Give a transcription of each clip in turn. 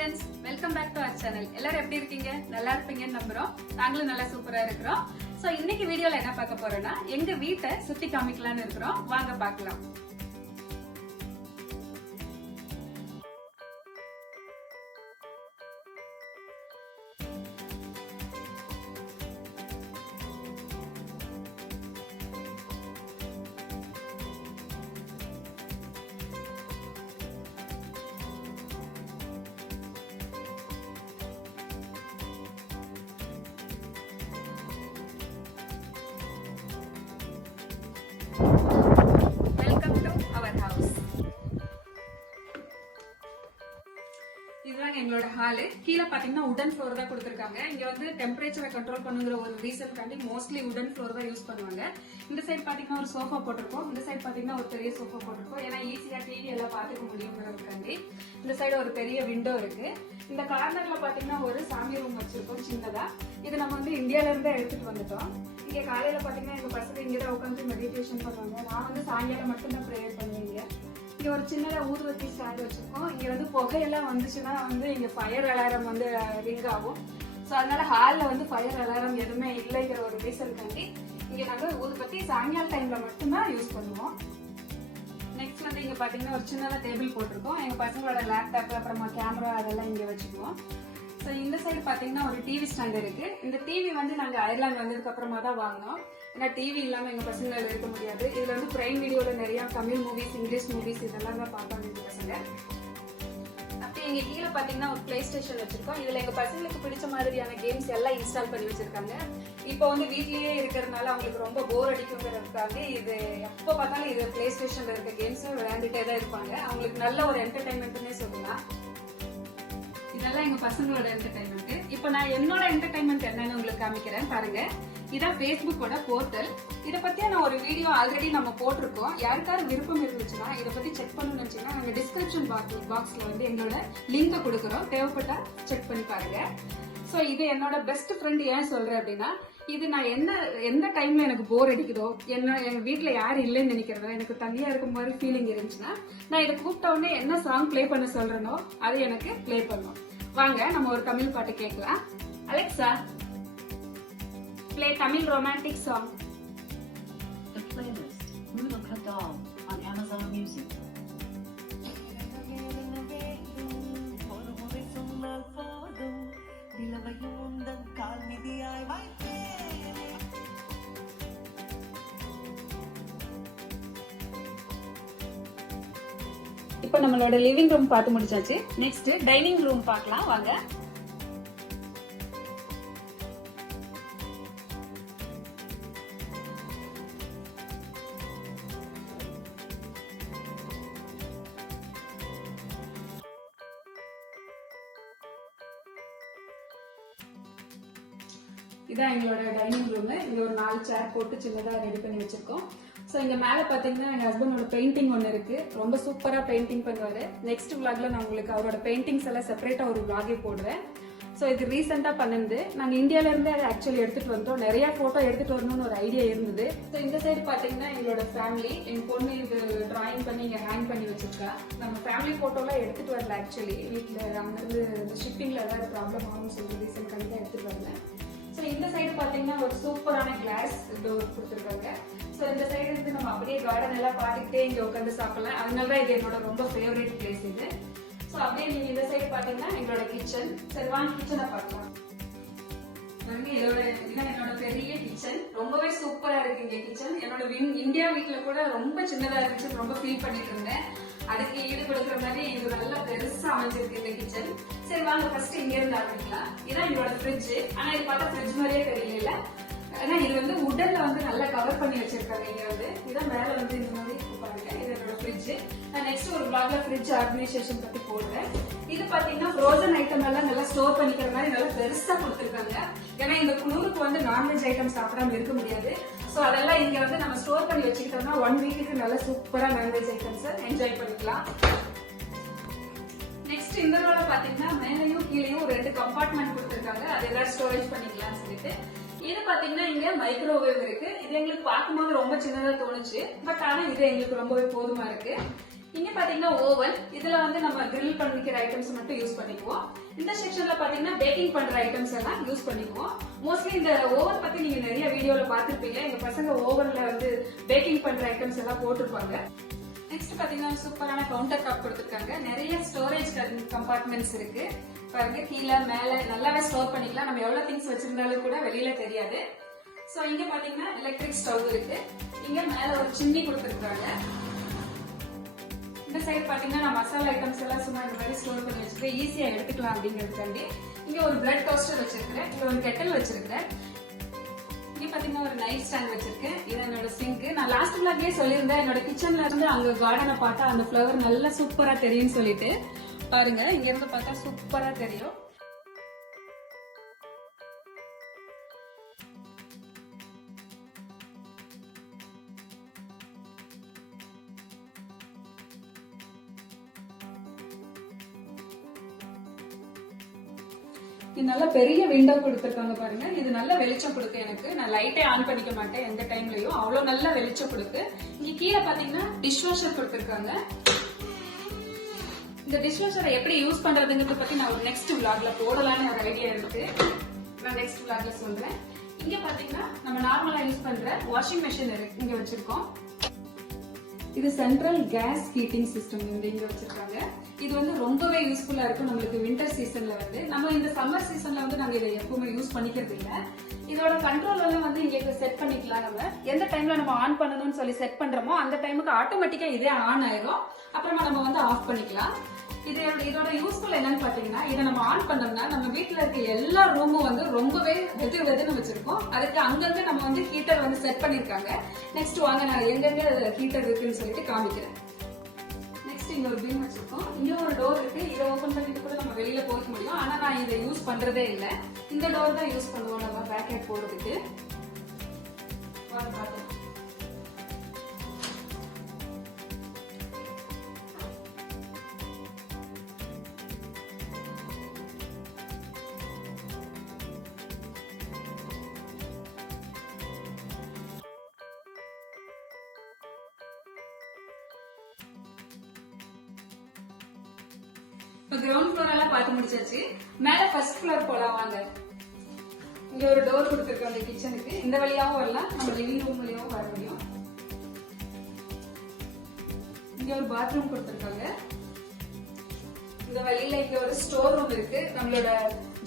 Friends, welcome back to our channel. எல்லாரும் எப்படி இருக்கீங்க? நல்லா இருப்பீங்கன்னு நம்புறோம். நாங்களும் நல்லா சூப்பரா இருக்கிறோம். சோ இன்னைக்கு வீடியோல என்ன பார்க்க போறோம்னா, எங்க வீட்டை சுத்தி காமிக்கலாம்னு இருக்கிறோம். வாங்க பார்க்கலாம். Welcome to our house. இதுதான் எங்களோட ஹாலு. கீழே பாத்தீங்கன்னா உடன் ஃப்ளோர் தான் கொடுத்துருக்காங்க. இங்க வந்து டெம்பரேச்சரை கண்ட்ரோல் பண்ணுங்கிற ஒரு ரீசன்காண்டி மோஸ்ட்லி உடன் ஃப்ளோர் தான் யூஸ் பண்ணுவாங்க. இந்த சைடு பாத்தீங்கன்னா ஒரு சோஃபா போட்டிருக்கோம். இந்த சைடு பாத்தீங்கன்னா ஒரு பெரிய சோஃபா போட்டிருக்கோம். ஏன்னா ஈஸியா டிவி எல்லாம் பாத்துக்க முடியுங்கிறதுக்காண்டி. இந்த சைடு ஒரு பெரிய விண்டோ இருக்கு. இந்த கார்னர்ல பாத்தீங்கன்னா ஒரு சாமி ரூம் வச்சிருக்கோம் சின்னதா. இது நம்ம வந்து இந்தியால இருந்தே எடுத்துட்டு வந்துட்டோம். இங்க காலையில பாத்தீங்கன்னா எங்க பசங்க இங்கதான் உட்காந்து மெடிடேஷன் பண்ணுவாங்க. நான் வந்து சாயங்காலம் மட்டும்தான் ப்ரேயர் பண்ணுவீங்க. இங்க ஒரு சின்னதா ஊதுவத்தி ஸ்டாண்ட் வச்சிருக்கோம். இங்க வந்து புகையெல்லாம் வந்துச்சுன்னா வந்து இங்க ஃபயர் அலாரம் வந்து ரிங் ஆகும். ஸோ அதனால ஹால்ல வந்து ஃபயர் அலாரம் எதுவுமே இல்லைங்கிற ஒரு ரீசன்காண்டி இங்க நாங்க ஊதுபத்தி சாயங்கால டைம்ல மட்டும்தான் யூஸ் பண்ணுவோம். நெக்ஸ்ட் வந்து இங்க பாத்தீங்கன்னா ஒரு சின்னதா டேபிள் போட்டிருக்கோம். எங்க பசங்களோட லேப்டாப் அப்புறமா கேமரா அதெல்லாம் இங்க வச்சுக்குவோம். ஸோ இந்த சைடு பாத்தீங்கன்னா ஒரு டிவி ஸ்டாண்ட் இருக்கு. இந்த டிவி வந்து நாங்க அயர்லாந்து வந்ததுக்கு அப்புறமா தான் வாங்கினோம். ஏன்னா டிவி இல்லாம எங்க பசங்களால இருக்க முடியாது. இதுல வந்து பிரைம் வீடியோல நிறைய தமிழ் மூவிஸ், இங்கிலீஷ் மூவிஸ் இதெல்லாம் தான் பார்ப்பாங்க எங்க பசங்க. அப்படி எங்க கீழே பாத்தீங்கன்னா ஒரு பிளே ஸ்டேஷன் வச்சிருக்கோம். இதுல எங்க பசங்களுக்கு பிடிச்ச மாதிரியான கேம்ஸ் எல்லாம் இன்ஸ்டால் பண்ணி வச்சிருக்காங்க. இப்போ வந்து வீட்லயே இருக்கிறதுனால அவங்களுக்கு ரொம்ப போர் அடிக்குங்கிறதுக்காக இது எப்போ பார்த்தாலும் இது பிளே ஸ்டேஷன்ல இருக்க கேம்ஸ் விளையாண்டுட்டே தான் இருப்பாங்க. அவங்களுக்கு நல்ல ஒரு என்டர்டைன்மெண்ட்னே சொல்லலாம். இதெல்லாம் எங்க பசங்களோட என்டர்டைன்மெண்ட். இப்போ நான் என்னோட என்டர்டைன்மெண்ட் என்னன்னு உங்களுக்கு காமிக்கிறேன் பாருங்க. இதான் ஃபேஸ்புக்கோட போர்ட்டல். இதை பத்தியா நான் ஒரு வீடியோ ஆல்ரெடி நம்ம போட்டிருக்கோம். யாருக்காவது விருப்பம் இருந்துச்சுன்னா இதை பத்தி செக் பண்ணணும்னு நினைச்சீங்கன்னா நாங்க டிஸ்கிரிப்ஷன் பாக்ஸ்ல வந்து எங்களோட லிங்கை கொடுக்குறோம். தேவைப்பட்டா செக் பண்ணி பாருங்க. ஸோ இது என்னோட பெஸ்ட் ஃப்ரெண்ட். ஏன் சொல்றேன் அப்படின்னா, இது நான் எந்த டைம்ல எனக்கு போர் அடிக்குதோ, எங்க வீட்டுல யாரும் இல்லைன்னு நினைக்கிறதோ, எனக்கு தனியா இருக்கும் மாதிரி ஃபீலிங் இருந்துச்சுன்னா நான் இதை கூப்பிட்ட உடனே என்ன சாங் பிளே பண்ண சொல்றேனோ அது எனக்கு பிளே பண்ணும். வாங்க நம்ம ஒரு தமிழ் பாட்டு கேட்கலாம். Alexa, play Tamil romantic song. The playlist Moonlook Doll on Amazon Music. இப்போ நம்மளோட லிவிங் ரூம் பார்த்து முடிச்சாச்சு. நெக்ஸ்ட் டைனிங் ரூம் பார்க்கலாம் வாங்க. இதான் எங்களோட டைனிங் ரூம். இங்க ஒரு 4 சேர் போட்டு சின்னதா ரெடி பண்ணி வச்சிருக்கோம். ஸோ இங்க மேல பாத்தீங்கன்னா எங்க ஹஸ்பண்டோட பெயிண்டிங் ஒன்று இருக்கு. ரொம்ப சூப்பரா பெயிண்டிங் பண்ணுவாரு. நெக்ஸ்ட் விளாக்ல நான் உங்களுக்கு அவரோட பெயிண்டிங்ஸ் எல்லாம் செப்பரேட்டா ஒரு விளாகே போடுவேன். ஸோ இது ரீசெண்டா பண்ணது. நாங்க இந்தியால இருந்து அதை ஆக்சுவலி எடுத்துட்டு வந்தோம். நிறைய போட்டோ எடுத்துட்டு வரணும்னு ஒரு ஐடியா இருந்தது. ஸோ இந்த சைடு பாத்தீங்கன்னா எங்களோட ஃபேமிலி. என் பொண்ணு இது டிராயிங் பண்ணி இங்க ஹேங் பண்ணி வச்சிருக்கா. நம்ம ஃபேமிலி போட்டோலாம் எடுத்துட்டு வரல. ஆக்சுவலி வீட்டுல அங்கிருந்து ஷிப்பிங்ல ஏதாவது ப்ராப்ளம் ஆகும்னு சொல்லி ரீசெண்ட் தான் எடுத்துட்டு வரல. ஸோ இந்த சைடு பாத்தீங்கன்னா ஒரு சூப்பரான கிளாஸ் டோர் கொடுத்துருக்காங்க. ஸோ இந்த சைடு இருந்து நம்ம அப்படியே கார்டன் எல்லாம் பார்த்துக்கிட்டே இங்க உட்காந்து சாப்பிடலாம். அதனாலதான் இது என்னோட ரொம்ப ஃபேவரட் பிளேஸ் இது. ஸோ அப்படியே நீங்க இந்த சைடு பாத்தீங்கன்னா எங்களோட கிச்சன். சரி வாங்க கிச்சனை பார்க்கலாம். இதான் என்னோட பெரிய கிச்சன். ரொம்பவே சூப்பரா இருக்கு இந்த கிச்சன். என்னோட இந்தியா வீட்டுல கூட ரொம்ப சின்னதா இருந்துச்சு. ரொம்ப ஃபீல் பண்ணிட்டு இருந்தேன். அதுக்கு ஈடு கொடுக்குற மாதிரி இது நல்லா பெருசா அமைஞ்சிருக்கு இந்த கிச்சன். சரி வாங்க ஃபர்ஸ்ட் இங்க இருந்து ஆரம்பிக்கலாம். இதான் என்னோட ஃப்ரிட்ஜ். ஆனா இது பார்த்தா ஃப்ரிட்ஜ் மாதிரியே தெரியல. ஏன்னா இது வந்து உடல்ல வந்து நல்லா கவர் பண்ணி வச்சிருக்காங்க. இங்க வந்து இதான் மேல வந்து இந்த மாதிரி பாருங்க. இது என்னோட ஃப்ரிட்ஜ். நான் நெக்ஸ்ட் ஒரு பிளாக்ல ஃப்ரிட்ஜ் ஆர்கனைசேஷன் பத்தி போடுறேன். இது பாத்தீங்கன்னா ஃப்ரோசன் ஐட்டம் எல்லாம் நல்லா ஸ்டோர் பண்ணிக்கிற மாதிரி நல்லா பெருசா கொடுத்துருக்காங்க. ஏன்னா இந்த குளிருக்கு வந்து நான்வெஜ் ஐட்டம் சாப்பிடாம இருக்க முடியாது. சோ அதெல்லாம் இங்க வந்து நம்ம ஸ்டோர் பண்ணி வச்சுக்கிட்டோம்னா 1 வீக்குக்கு நல்லா சூப்பரா நான்வெஜ் ஐட்டம்ஸ் என்ஜாய் பண்ணிக்கலாம். நெக்ஸ்ட் இந்த ரோல பாத்தீங்கன்னா மேலையும் கீழையும் 2 கம்பார்ட்மெண்ட் கொடுத்துருக்காங்க. அது ஏதாவது ஸ்டோரேஜ் பண்ணிக்கலாம்னு சொல்லிட்டு. இது பாத்தீங்கன்னா இங்க மைக்ரோவேவ் இருக்கு. இது எங்களுக்கு பார்க்கும்போது ரொம்ப சின்னதா தோணுச்சு. பட் ஆனா இது எங்களுக்கு ரொம்பவே போதுமா இருக்கு. இங்க பாத்தீங்கன்னா ஓவன், இதுல வந்து நம்ம grill பண்ணிக்கிற ஐட்டம்ஸ் மட்டும் யூஸ் பண்ணிக்குவோம். இந்த செக்ஷன்ல பாத்தீங்கன்னா பேக்கிங் பண்ற ஐட்டம்ஸ் எல்லாம் யூஸ் பண்ணிக்குவோம். மோஸ்ட்லி இந்த ஓவன் பத்தி நீங்க நிறைய வீடியோல பாத்திருப்பீங்க. எங்க பசங்க ஓவன்ல வந்து பேக்கிங் பண்ற ஐட்டம்ஸ் எல்லாம் போட்டிருப்பாங்க. நெக்ஸ்ட் பாத்தீங்கன்னா சூப்பரான கவுண்டர் டாப் கொடுத்திருக்காங்க. நிறைய ஸ்டோரேஜ் கம்பார்ட்மெண்ட்ஸ் இருக்கு. பாருங்க, கீழே மேல நல்லாவே ஸ்டோர் பண்ணிக்கலாம். நம்ம எவ்வளவு திங்ஸ் வச்சிருந்தாலும் கூட வெளியில தெரியாது. சோ இங்க பாத்தீங்கன்னா எலக்ட்ரிக் ஸ்டவ் இருக்கு. இங்க மேல ஒரு சிம்னி கொடுத்திருக்காங்க. இந்த சைடு பாத்தீங்கன்னா நான் மசாலா ஐட்டம்ஸ் எல்லாம் சும்மா இந்த மாதிரி ஸ்டோர் பண்ணி வச்சிருக்கேன், ஈஸியா எடுத்துக்கலாம் அப்படிங்கிறதுக்காண்டி. இங்க ஒரு பிரெட் டோஸ்டர் வச்சிருக்கேன். இங்க ஒரு கெட்டில் வச்சிருக்கேன். இங்க பாத்தீங்கன்னா ஒரு நைட் ஸ்டாண்ட் வச்சிருக்கேன். இது என்னோட சிங்க். நான் லாஸ்ட் விளாக்லயே சொல்லியிருந்தேன், என்னோட கிச்சன்ல இருந்து அங்க கார்டனை பார்த்தா அந்த ஃபிளவர் நல்லா சூப்பரா தெரியும்னு சொல்லிட்டு. பாருங்க, இங்க இருந்து பார்த்தா சூப்பரா தெரியும். இது நல்ல பெரிய விண்டோ கொடுத்திருக்காங்க பாருங்க. இது நல்ல வெளிச்சம் கொடுக்கு எனக்கு. நான் லைட்டே ஆன் பண்ணிக்க மாட்டேன் எந்த டைம்லயும். அவ்வளவு நல்ல வெளிச்சம் கொடுக்கு. இங்க கீழே பாத்தீங்கன்னா டிஷ் வாஷர் கொடுத்திருக்காங்க. இந்த டிஷ் வாஷரை எப்படி யூஸ் பண்றதுங்கிறத பத்தி நான் ஒரு நெக்ஸ்ட் விளாக்ல போடலாம்னு ஒரு ஐடியா இருக்கு. நான் நெக்ஸ்ட் விளாக்ல சொல்றேன். இங்க பாத்தீங்கன்னா நம்ம நார்மலா யூஸ் பண்ற வாஷிங் மெஷின் இங்க வச்சிருக்கோம். இது சென்ட்ரல் கேஸ் ஹீட்டிங் சிஸ்டம் இங்க வச்சிருக்காங்க. இது வந்து ரொம்பவே யூஸ்ஃபுல்லா இருக்கும் நம்மளுக்கு வின்டர் சீசன்ல வந்து. நம்ம இந்த சம்மர் சீசன்ல வந்து நாங்க இதை எப்பவுமே யூஸ் பண்ணிக்கிறது இல்ல. இதோட கண்ட்ரோல் எல்லாம் வந்து இங்க செட் பண்ணிக்கலாம். நம்ம எந்த டைம்ல நம்ம ஆன் பண்ணணும்னு சொல்லி செட் பண்றோமோ அந்த டைமுக்கு ஆட்டோமேட்டிக்கா இதே ஆன் ஆயிரும். அப்புறமா நம்ம வந்து ஆஃப் பண்ணிக்கலாம். இதோட யூஸ்ஃபுல் என்னன்னு பாத்தீங்கன்னா, இதை நம்ம ஆன் பண்ணோம்னா நம்ம வீட்டுல இருக்க எல்லா ரூமும் வந்து ரொம்பவே வெதுன்னு வச்சிருக்கோம். அதுக்கு அங்கங்க நம்ம வந்து ஹீட்டர் வந்து செட் பண்ணிருக்காங்க. நெக்ஸ்ட் வாங்க நான் எங்கெங்க ஹீட்டர் இருக்குன்னு சொல்லிட்டு காமிக்கிறேன். நெக்ஸ்ட் இங்க ஒரு பீம் வச்சிருக்கோம். இங்க ஒரு டோர் இருக்கு. இதை ஓபன் பண்ணிட்டு கூட நம்ம வெளியில போக முடியும். ஆனா நான் இதை யூஸ் பண்றதே இல்ல. இந்த டோர் தான் யூஸ் பண்ணுவோம் நம்ம பேக்கெட் போடுறதுக்கு. பாருங்க, இப்ப கிரவுண்ட் ஃப்ளோர் எல்லாம் பார்த்து முடிச்சாச்சு. மேல ஃபர்ஸ்ட் ஃப்ளோர் போலாம் வாங்க. இங்க ஒரு டோர் கொடுத்திருக்காங்க கிச்சனுக்கு. இந்த வழியாவும் வரலாம், நம்ம லிவிங் ரூம் வழியாவும் வர முடியும். இங்க ஒரு பாத்ரூம் கொடுத்திருக்காங்க. இந்த வழியில இங்க ஒரு ஸ்டோர் ரூம் இருக்கு. நம்மளோட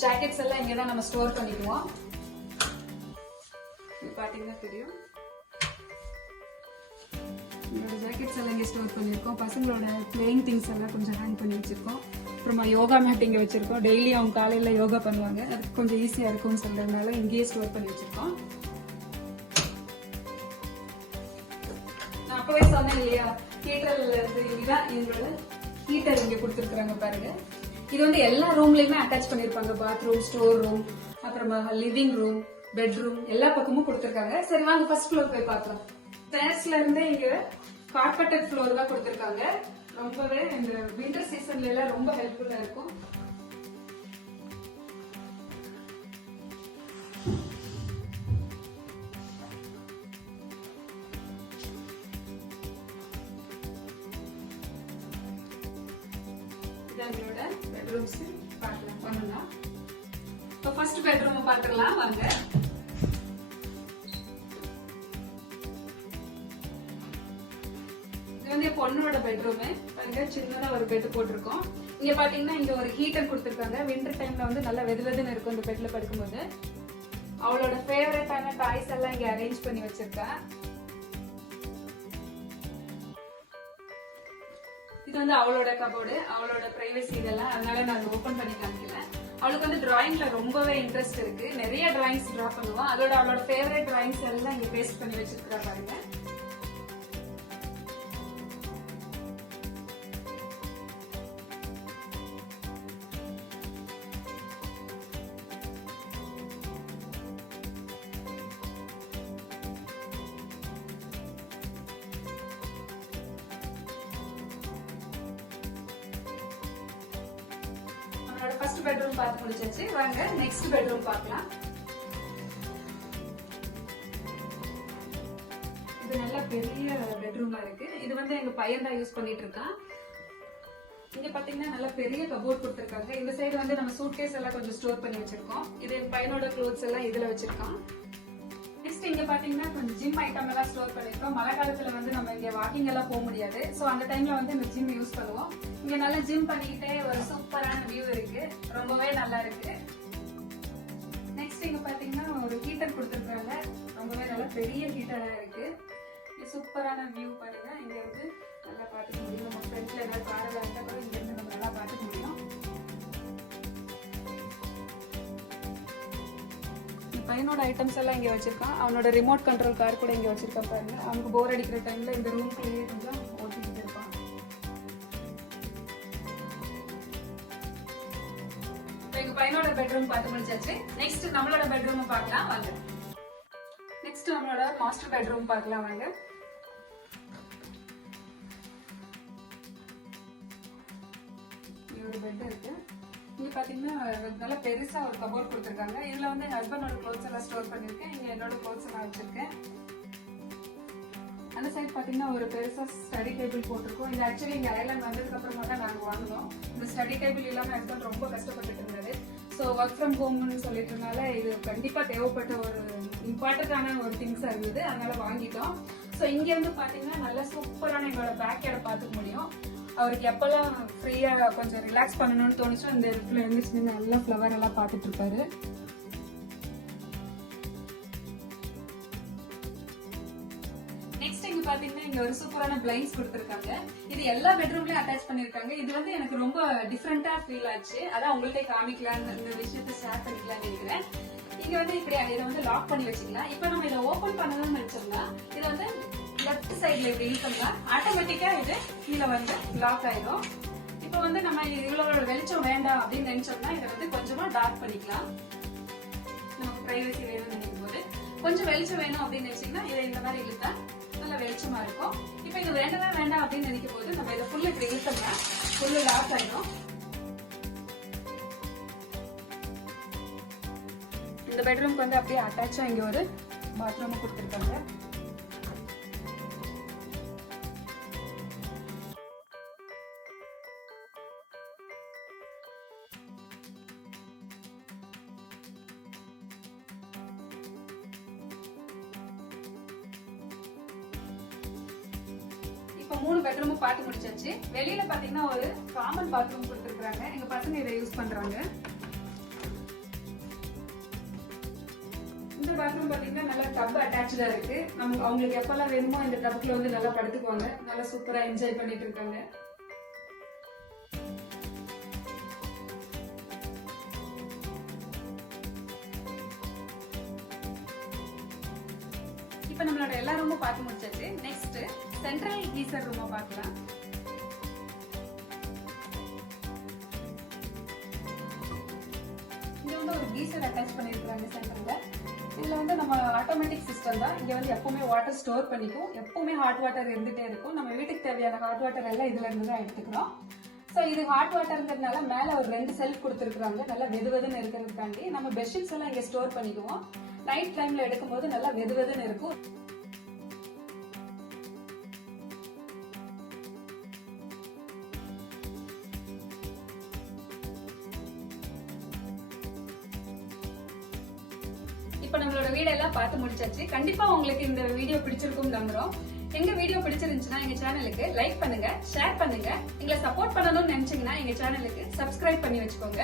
ஜாக்கெட்ஸ் எல்லாம் இங்கதான் நம்ம ஸ்டோர் பண்ணிக்குவோம். பாத்தீங்கன்னா தெரியும். என்னோட ஜாக்கெட்ஸ் எல்லாம் இங்கே ஸ்டோர் பண்ணியிருக்கோம். பசங்களோட பிளேயிங் திங்ஸ் எல்லாம் கொஞ்சம் ஹேங் பண்ணி வச்சிருக்கோம். அப்புறமா யோகா மேட் இங்கே வச்சிருக்கோம். டெய்லி அவங்க காலையில யோகா பண்ணுவாங்க. அதுக்கு கொஞ்சம் ஈஸியா இருக்கும்னு சொல்றதுனால இங்கேயே ஸ்டோர் பண்ணி வச்சிருக்கோம். நான் அப்பவே சொன்னேன் இல்லையா, ஹீட்டர்ல இருந்து இதுதான் எங்களோட ஹீட்டர் இங்க கொடுத்துருக்காங்க பாருங்க. இது வந்து எல்லா ரூம்லயுமே அட்டாச் பண்ணிருப்பாங்க. பாத்ரூம், ஸ்டோர் ரூம், அப்புறமா லிவிங் ரூம், பெட்ரூம் எல்லா பக்கமும் கொடுத்துருக்காங்க. சரி வாங்க ஃபர்ஸ்ட் ஃப்ளோர் போய் பார்க்கலாம். ஸ்டேர்ஸ்ல இருந்து இங்க கார்பெட்டட் ஃப்ளோர் தான் கொடுத்திருக்காங்க. ரொம்பவே இந்த விண்டர் சீசன்ல எல்லாம் ரொம்ப ஹெல்ப்ஃபுல்லா இருக்கும். இதோட பெட்ரூம்ஸ் பார்க்கலாம் ஒண்ணுன்னா. இப்போ ஃபர்ஸ்ட் பெட்ரூம் பார்த்துக்கலாம் வாங்க. பொண்ணோட பெட்ரூம் பாருங்க, சின்னதா ஒரு பெட் போட்டிருக்கோம். இங்க பாத்தீங்கன்னா இங்க ஒரு ஹீட்டர் கொடுத்திருக்காங்க. விண்டர் டைம்ல வந்து நல்லா வெதுவெதுன்னு இருக்கும் இந்த பெட்ல படுக்கும்போது. அவளோட ஃபேவரட்டான டாய்ஸ் எல்லாம் இங்க அரேஞ்ச் பண்ணி வச்சிருக்கா. இது வந்து அவளோட கபோர்டு, அவளோட பிரைவசி இதெல்லாம். அதனால நான் ஓபன் பண்ணி காமிக்கல. அவளுக்கு வந்து டிராயிங்ல ரொம்பவே இன்ட்ரெஸ்ட் இருக்கு. நிறைய டிராயிங்ஸ் டிரா பண்ணுவோம். அதோட அவளோட ஃபேவரட் டிராயிங்ஸ் எல்லாம் இங்க பேஸ்ட் பண்ணி வச்சிருக்கா பாருங்க. ஃபர்ஸ்ட் பெட்ரூம் பார்த்து முடிச்சாச்சு. வாங்க நெக்ஸ்ட் பெட்ரூம் பார்க்கலாம். இது நல்ல பெரிய பெட்ரூமா இருக்கு. இது வந்து எங்க பையன் தான் யூஸ் பண்ணிட்டு இருக்கான். இங்க பாத்தீங்கன்னா நல்ல பெரிய கபோர்ட் கொடுத்திருக்காங்க. இந்த சைடு வந்து நம்ம சூட்கேஸ் எல்லாம் கொஞ்சம் ஸ்டோர் பண்ணி வச்சிருக்கோம். இது என் பையனோட க்ளோத்ஸ் எல்லாம் இதுல வச்சிருக்கான். நெக்ஸ்ட் இங்க பாத்தீங்கன்னா கொஞ்சம் ஜிம் ஐட்டம் எல்லாம் ஸ்டோர் பண்ணிருக்கோம். மழை காலத்துல வந்து நம்ம இங்க வாக்கிங் எல்லாம் போக முடியாது. சோ அந்த டைம்ல வந்து இந்த ஜிம் யூஸ் பண்ணுவோம். இங்க நல்லா ஜிம் பண்ணிக்கிட்டே ஒரு சூப்பரான வியூ இருக்கு. ரொம்பவே நல்லா இருக்கு. நெக்ஸ்ட் இங்க பாத்தீங்கன்னா ஒரு ஹீட்டர் கொடுத்திருக்காங்க. ரொம்பவே நல்ல பெரிய ஹீட்டரா இருக்கு. இது சூப்பரான வியூ பாருங்க. இங்க வந்து நல்லா பாத்துக்க முடியும். நம்ம ஃப்ரெண்ட்ல ஏதாவது கார்ல இருந்தா கூட இங்க இருந்து நம்ம நல்லா பாத்துக்க முடியும். என் பையனோட ஐட்டம்ஸ் எல்லாம் இங்க வச்சிருக்கான். அவனோட ரிமோட் கண்ட்ரோல் கார் கூட இங்க வச்சிருக்கான் பாருங்க. அவனுக்கு போர் அடிக்கிற டைம்ல இந்த ரூம்குள்ளேயே கொஞ்சம் ஓட்டிக்கிட்டு இருப்பான். எங்க பையனோட பெட்ரூம் பார்த்து முடிச்சாச்சு. நெக்ஸ்ட் நம்மளோட பெட்ரூம் பார்க்கலாம் வாங்க. நெக்ஸ்ட் நம்மளோட மாஸ்டர் பெட்ரூம் பார்க்கலாம் வாங்க. ஒரு பெட் இருக்கு. இங்க பாத்தீங்கன்னா நல்ல பெருசா ஒரு கபோர்ட் கொடுத்திருக்காங்க. இதுல வந்து என் ஹஸ்பண்டோட க்ளோத்ஸ் எல்லாம் ஸ்டோர் பண்ணிருக்கேன். இங்க என்னோட க்ளோத்ஸ் எல்லாம் வச்சிருக்கேன். அந்த சைடு பாத்தீங்கன்னா ஒரு பெருசா ஸ்டடி டேபிள் போட்டிருக்கோம். இது ஆக்சுவலி இங்க ஐலாண்ட் வந்ததுக்கு அப்புறமா தான் நாங்க வாங்கினோம். இந்த ஸ்டடி டேபிள் இல்லாம ஹஸ்பண்ட் ரொம்ப கஷ்டப்பட்டுட்டு இருந்தாரு. ஸோ ஒர்க் ஃப்ரம் ஹோம்னு சொல்லிட்டனால இது கண்டிப்பா தேவைப்பட்ட ஒரு இம்பார்ட்டன்டான ஒரு திங்ஸா இருந்தது. அதனால வாங்கிட்டோம். ஸோ இங்க இருந்து பாத்தீங்கன்னா நல்ல சூப்பரான எங்களோட பேக் யார்டை பார்த்துக்க முடியும். அவருக்கு எப்பெல்லாம் ஃப்ரீயா கொஞ்சம் ரிலாக்ஸ் பண்ணணும்னு தோணுச்சோ இந்த இடத்துல இருந்துச்சு நல்லா ஃப்ளவர் எல்லாம் பார்த்துட்டு இருப்பாரு. நெக்ஸ்ட் இங்க பாத்தீங்கன்னா இங்க ஒரு சூப்பரான பிளைண்ட்ஸ் கொடுத்திருக்காங்க. இது எல்லா பெட்ரூம்லயும் அட்டாச் பண்ணிருக்காங்க. இது வந்து எனக்கு ரொம்ப டிஃப்ரெண்டா ஃபீல் ஆச்சு. அதான் உங்கள்கிட்ட காமிக்கலாம்னு இந்த விஷயத்தை ஷேர் பண்ணிக்கலாம்னு நினைக்கிறேன். இங்க வந்து இப்படி இதை வந்து லாக் பண்ணி வச்சுக்கலாம். இப்ப நம்ம இதை ஓபன் பண்ணணும்னு நினைச்சோம்னா இதை வந்து லெஃப்ட் சைட்ல இப்படி இழுத்தோம்னா ஆட்டோமேட்டிக்கா இது கீழே வந்து லாக் ஆயிடும். இப்ப வந்து நம்ம இவ்வளவு வெளிச்சம் வேண்டாம் அப்படின்னு நினைச்சோம்னா இதை வந்து கொஞ்சமா டார்க் பண்ணிக்கலாம். நமக்கு பிரைவசி வேணும்னு நினைக்கும் போது கொஞ்சம் வெளிச்சம் வேணும் அப்படின்னு நினைச்சீங்கன்னா இதை இந்த மாதிரி இழுத்தா நல்லா வெளிச்சமா இருக்கும். இப்ப இது வேண்டாம் அப்படின்னு நினைக்கும் போது நம்ம இதை ஃபுல்லு இப்படி இழுத்தோம்னா ஃபுல்லு லாக் ஆயிடும். இந்த பெட்ரூம்க்கு வந்து அப்படியே அட்டாச்சா இங்க ஒரு பாத்ரூம் கொடுத்திருக்காங்க. இப்ப 3 பெட்ரூமும் பார்த்து முடிச்சாச்சு. வெளியில பாத்தீங்கன்னா ஒரு காமன் பாத்ரூம் கொடுத்திருக்காங்க. எங்க பசங்க இதை யூஸ் பண்றாங்க. இந்த பாத்ரூம் பாத்தீங்கன்னா நல்லா டப் அட்டாச்சா இருக்கு. நமக்கு அவங்களுக்கு எப்பெல்லாம் வேணுமோ இந்த டப்ல வந்து நல்லா படுத்துக்குவாங்க. நல்லா சூப்பரா என்ஜாய் பண்ணிட்டு இருக்காங்க. இப்ப நம்மளோட எல்லா ரூமும் பார்த்து முடிச்சாச்சு. நெக்ஸ்ட் சென்ட்ரல் கீசர் ரூமை பார்க்கலாம். இங்க வந்து ஒரு கீசர் அட்டாச் பண்ணிருக்காங்க சென்டர்ல. இதுல வந்து நம்ம ஆட்டோமேட்டிக் சிஸ்டம் தான். இங்க வந்து எப்பவுமே வாட்டர் ஸ்டோர் பண்ணிக்கும். எப்பவுமே ஹாட் வாட்டர் இருந்துட்டே இருக்கும். நம்ம வீட்டுக்கு தேவையான ஹாட் வாட்டர் எல்லாம் இதுல இருந்து தான் எடுத்துக்கிறோம். ஸோ இது ஹாட் வாட்டர்ங்கிறதுனால மேல ஒரு 2 செல்ஃப் கொடுத்துருக்காங்க. நல்லா வெதுவெதுன்னு இருக்கிறதுக்காண்டி நம்ம பெட்ஷீட்ஸ் எல்லாம் இங்க ஸ்டோர் பண்ணிக்குவோம். நைட் டைம்ல எடுக்கும்போது நல்லா வெதுவெதுன்னு இருக்கும். இப்ப நம்மளோட வீடெல்லாம் பார்த்து முடிச்சாச்சு. கண்டிப்பா உங்களுக்கு இந்த வீடியோ பிடிச்சிருக்கும் நம்புறோம். எங்க வீடியோ பிடிச்சிருந்துச்சுன்னா எங்க சேனலுக்கு லைக் பண்ணுங்க, ஷேர் பண்ணுங்க. எங்களை சப்போர்ட் பண்ணணும்னு நினைச்சீங்கன்னா எங்க சேனலுக்கு சப்ஸ்கிரைப் பண்ணி வச்சுக்கோங்க.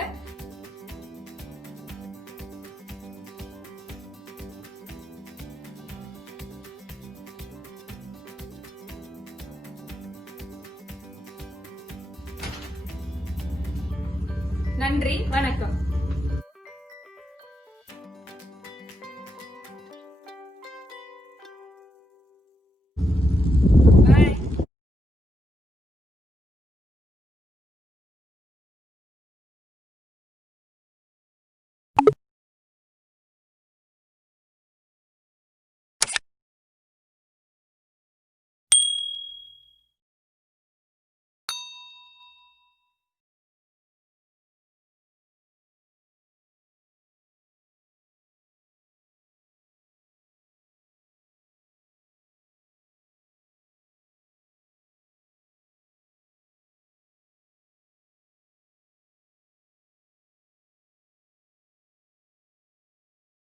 நன்றி, வணக்கம்.